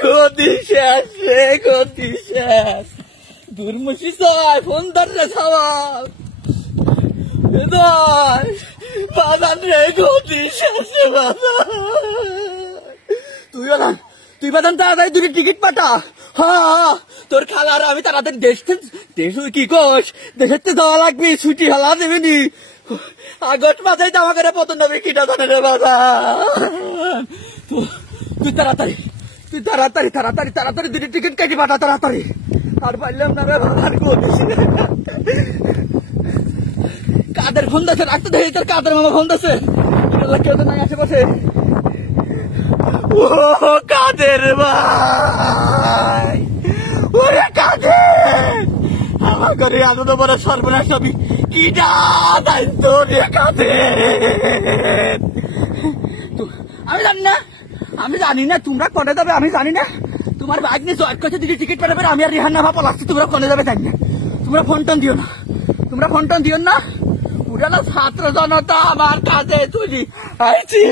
গতি শেষ রে, গতি শেষ। দুর্মুষি চাই ফোন ধর রে সবাই বাদান রে, গতি শেষ রে বাদান। তুই বাদান তাড়াতাড়ি দুটি টিকিট পাঠা। হ্যাঁ তোর খালার আমি তাড়াতাড়ি দেশ কি কোষ দেশের যাওয়া লাগবে, ছুটি হলা দেবেনি। আগস্ট মাসেই তো আমাকে পতন নবী কিটা জানে রে বাদান। তুই তাড়াতাড়ি দুটি টিকিট কেটে পাঠা তাড়াতাড়ি। আর পারলাম না রে বাদান। কাদের ফোন দিয়েছে, রাখতে দেখি তোর কাদের মামা ফোন দিয়েছে। কেউ তো নাই আশেপাশে। ও কাদের ভাই, ওরে কাদের আমার ঘরে এত বড় সর্বনাশ ছবি কিটা দায়িত্ব রে কাদের। আমি জানি না তোমরা কনে যাবে, আমি জানি না। তোমার বাইক নিয়ে জয়েট করছে, দিদি টিকিট পেলে আমি আর রিহান নাফা পলাচ্ছি। তোমরা কনে যাবে জানি না। তোমরা ফোন টোন দিও না। পুরানো ছাত্র জনতা আমার কাছে চলি আইছি।